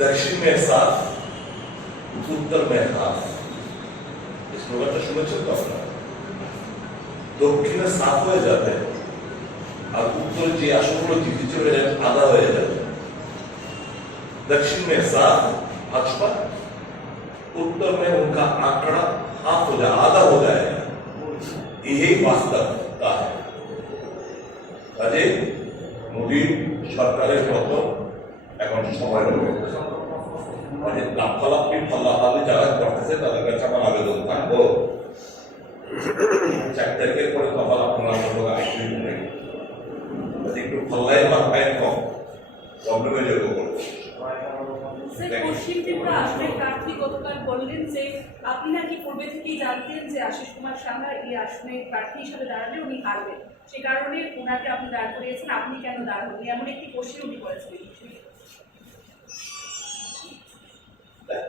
दक्षिण में सात उत्तर में हाथ এই স্লোগানটা শুনেছেন তো আপনারা দক্ষিণে সাত হয়ে যাবে আর উত্তরে যে আসনগুলো জিতেছে ওটা আধা হয়ে যাবে दक्षिण में सात भाजपा उत्तर में उनका आंकड़ा हाफ हो जाए आधा हो जाएगा यही वास्तवता है কাজে মোদীর সরকারের মতো এখন সময় রয়ে গেছে। মানে লাফালাফি ফাল্লাফালি যারা করতেছে তাদের কাছে আমার আবেদন থাকব চার তারিখের পরে তো আবার আপনার মতো আইসিউ নেই। একটু ফাল্লাই মাথায় কম প্রবলেমে করব স্যার, পশ্চিম আপনি নাকি পূর্বে থেকেই জানতেন যে আশিস কুমার সাহা এই আসনে প্রার্থী হিসাবে দাঁড়ালে উনি হারবেন। সে কারণে ওনাকে আপনি দাঁড় করিয়েছেন, আপনি কেন দাঁড় হননি এমন একটি কোশ্চেন উনি করেছেন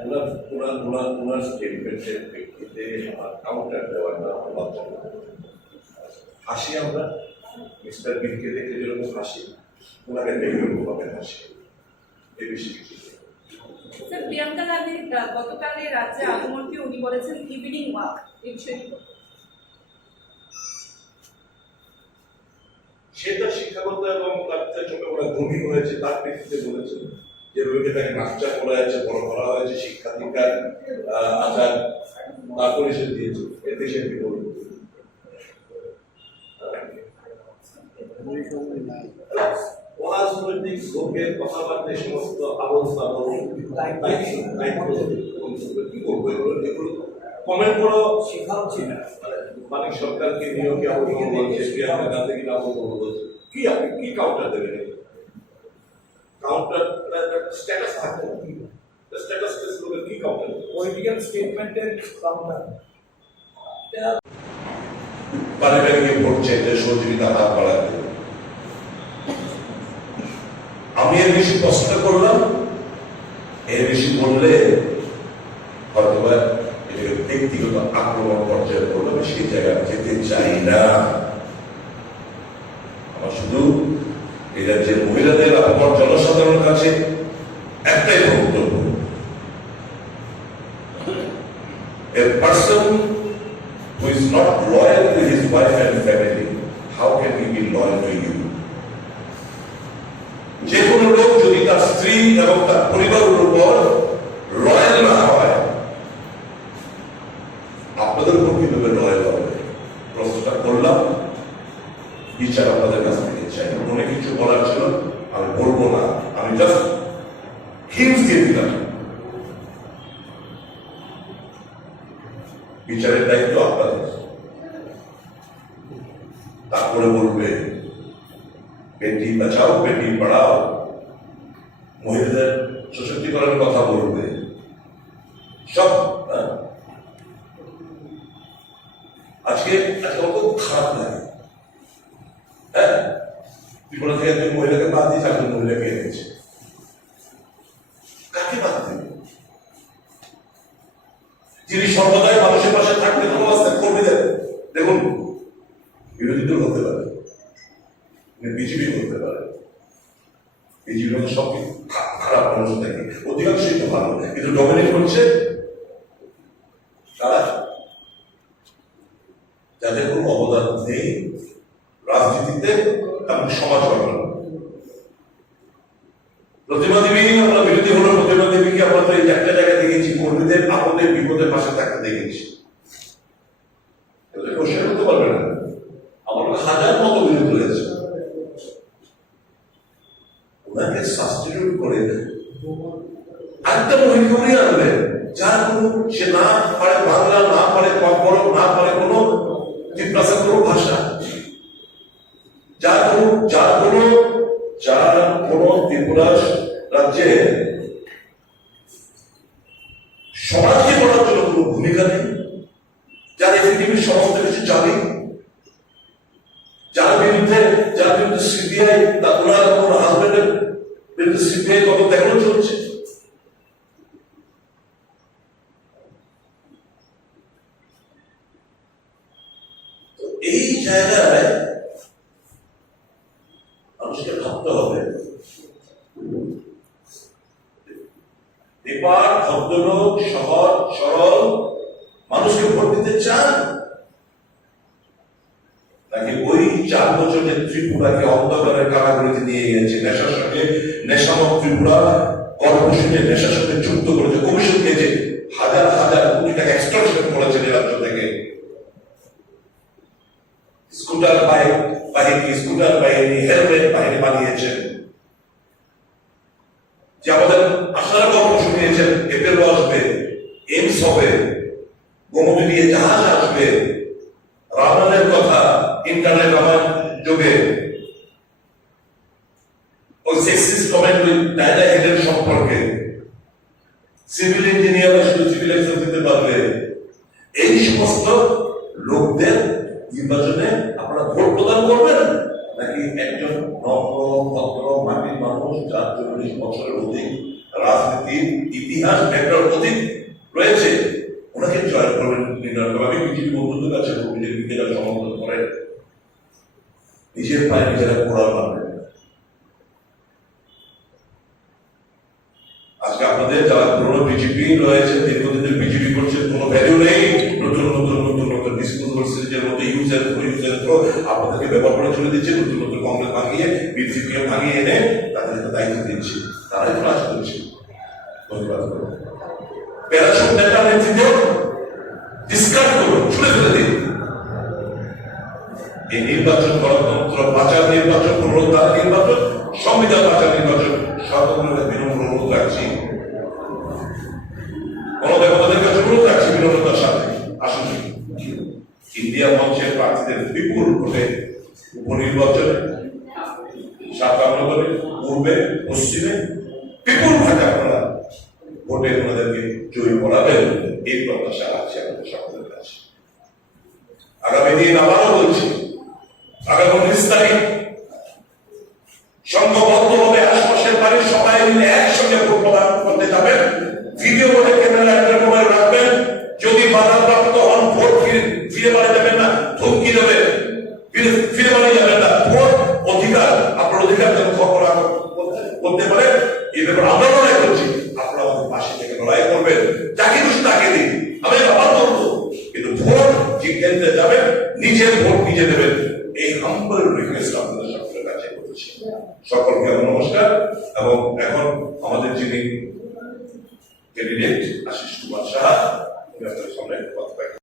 ওনার ওনার ওনার ওনার স্টেটমেন্টের প্রেক্ষিতে আমার কাউন্টার দেওয়াটা আমার হাসি আমরা মিস্টার বিনকে দেখে যেরকম হাসি ওনাকে দেখে হাসি কিছু স্যার প্রিয়াঙ্কা গান্ধীর আহ, গতকালে রাজ্যে আগমনকে উনি বলেছেন ইভিনিং ওয়াক এই বিষয়টি সেটা শিক্ষাগত এবং তার চেয়ে ছোটবেলা ঘুমি হয়েছে তার প্রেক্ষিতে বলেছেন যে তাকে করা হয়েছে, বড় করা হয়েছে শিক্ষা দীক্ষার আচার তারপরে সে দিয়েছে। এতে সে কি বলব? সমস্ত কি করব না নিয়েও কি বলছে? কি আপনি কি কাউন্টার দেবেন কাউন্টার স্ট্যাটাস থাকতে স্ট্যাটাস কেস লোকের কি কাউন্টার পলিটিক্যাল স্টেটমেন্টের কাউন্টার পারিবারিক ভোট চাইতে সহযোগিতা হাত বাড়াতে আমি এর বেশি পছন্দ করলাম। এর বেশি বললে হয়তো এটাকে ব্যক্তিগত আক্রমণ পর্যায়ে করলে আমি সেই জায়গায় যেতে চাই না। আমার শুধু এই রাজ্যের মহিলাদের আমার জনসাধারণের কাছে একটাই বক্তব্য? যে কোনো লোক যদি তার স্ত্রী এবং তার পরিবারের উপর লয়াল না হয়, আপনাদের উপর কীভাবে লয়াল হবে? প্রশ্নটা করলাম। বিচার আপনাদের কাছ থেকে চাই। অনেক কিছু বলার ছিল? আমি বলব না, আমি জাস্ট হিন্স দিয়ে দিলাম। বিচারের দায়িত্ব আপনাদের। তারপরে বলবে, বেটি বাঁচাও, বেটি পড়াও। মহিলাদের সশক্তিকরণের কথা বলবে। সব হ্যাঁ। আজকে আজকে খারাপ লাগে। হ্যাঁ? ত্রিপুরা থেকে মহিলাকে বাদ দিয়েছে একজন মহিলাকে এনেছে কাকে বাদ দেবে? যিনি সর্বদাই মানুষের পাশে থাকতে ভালোবাসতেন কর্মীদের দেখুন, বিরোধী দল হতে পারে বিজেপি করতে পারে। বিজেপি সব খারাপ মানুষ থাকে, অধিকাংশই তো ভালো, কিন্তু ডমিনেট করছে তারা যাদের কোনো অবদান নেই রাজনীতিতে এবং সমাজ গঠন প্রতিমা দেবী, আমরা বিরোধী হলো প্রতিমা দেবীকে আমরা তো এই একটা জায়গায় দেখেছি, কর্মীদের আপদে বিপদে পাশে থাকতে দেখেছি। করতে পারবে না। আমার হাজার বিরোধী রয়েছে। ওনাকে সাবস্টিটিউট করে একটা আনবে। যার কোনো সে না পারে বাংলা, না পারে বড়, না পারে কোনো ভাষা। যার কোনো যার কোনো ত্রিপুরা রাজ্যে সমাজকে করার জন্য কোনো ভূমিকা নেই, যারা পৃথিবীর সমস্ত কিছু জানে যার বিরুদ্ধে যার বিরুদ্ধে সিবিআই তা ওনার ওনার হাজবেন্ডের বিরুদ্ধে সিবিআই তখন দেখানো চলছে তো এই জায়গায় মানুষকে ভাবতে হবে এবার ভদ্রলোক, সহজ, সরল, মানুষকে ভোট দিতে চান? নাকি ওই চার বছরের ত্রিপুরাকে অন্ধকারের কারাগুলিতে নিয়ে গেছে নেশার সঙ্গে ত্রিপুরা কর্পোরেশনে নেশার সঙ্গে যুক্ত করেছে, কমিশন দিয়েছে, হাজার হাজার কোটি টাকা এক্সট্রাকশন করেছে রাজ্য থেকে। স্কুটার বাইক বাহিনী, স্কুটার বাহিনী, হেলমেট বাহিনী বানিয়েছেন যে আমাদের শুনিয়েছেন আসবে, এমস হবে, গোমতি দিয়ে জাহাজ আসবে রামায়ণের কথা ইন্টারনেট আমার যুগে। ওই সেক্সিস্ট কমেন্ট ডায়না হেডের সম্পর্কে। সিভিল ইঞ্জিনিয়াররা শুধু সিভিল এক্সাম দিতে পারবে এই সমস্ত লোকদের নির্বাচনে আপনারা ভোট প্রদান করবেন? নাকি একজন নম্র ভদ্র মাটির মানুষ, যার চল্লিশ বছরের অধিক রাজনীতির ইতিহাস ব্যাকগ্রাউন্ড অধিক রয়েছে। ওনাকে জয় করবেন নির্ণয় বিজেপি বন্ধুদের কাছে বিজেপিকে যারা সমর্থন করেন নিজের পায়ে নিজেরা আজকে আপনাদের যারা পুরনো বিজেপি রয়েছে দীর্ঘদিনের ভাঙিয়ে বিজেপি ভাঙিয়ে এনে তাদেরকে দায়িত্ব দিচ্ছে। তারাই তো রাজ করছে। প্যারাসুট নেতা নেতৃত্ব ডিসকার্ড করুন, ছুড়ে ফেলে দিন। এই নির্বাচন গণতন্ত্র বাঁচার নির্বাচন, পুনরুদ্ধার নির্বাচন, সংবিধান বাঁচার নির্বাচন সকলের বিনম্র অনুরোধ রাখছি গণদেবতাদের কাছে অনুরোধ রাখছি বিনম্রতার সাথে আসুন ইন্ডিয়া মঞ্চের প্রার্থীদের বিপুল ভোটে উপনির্বাচনে সাতান্ন করে পূর্বে, পশ্চিমে, বিপুল ভাগে আপনারা ভোটে ওনাদেরকে জয়ী করাবেন। এই প্রত্যাশা আছে আমাদের সকলের কাছে। আগামী দিন আবারও বলছি, আগামী উনিশ তারিখ সংঘবদ্ধভাবে আশপাশের বাড়ির সবাই মিলে একসঙ্গে ভোট প্রদান করতে যাবেন। ভিডিও করে ক্যামেরা একটা রাখবেন। যদি বাধাপ্রাপ্ত হন, ভোট ফিরে ফিরে বাড়ি কেন্দ্রে যাবেন, নিজের ভোট নিজে দেবেন এই হাম্বল রিকোয়েস্ট আপনাদের সকলের কাছে করছি সকলকে নমস্কার, এবং এখন আমাদের যিনি ক্যান্ডিডেট আশিস কুমার সাহা আপনাদের সামনে কথা।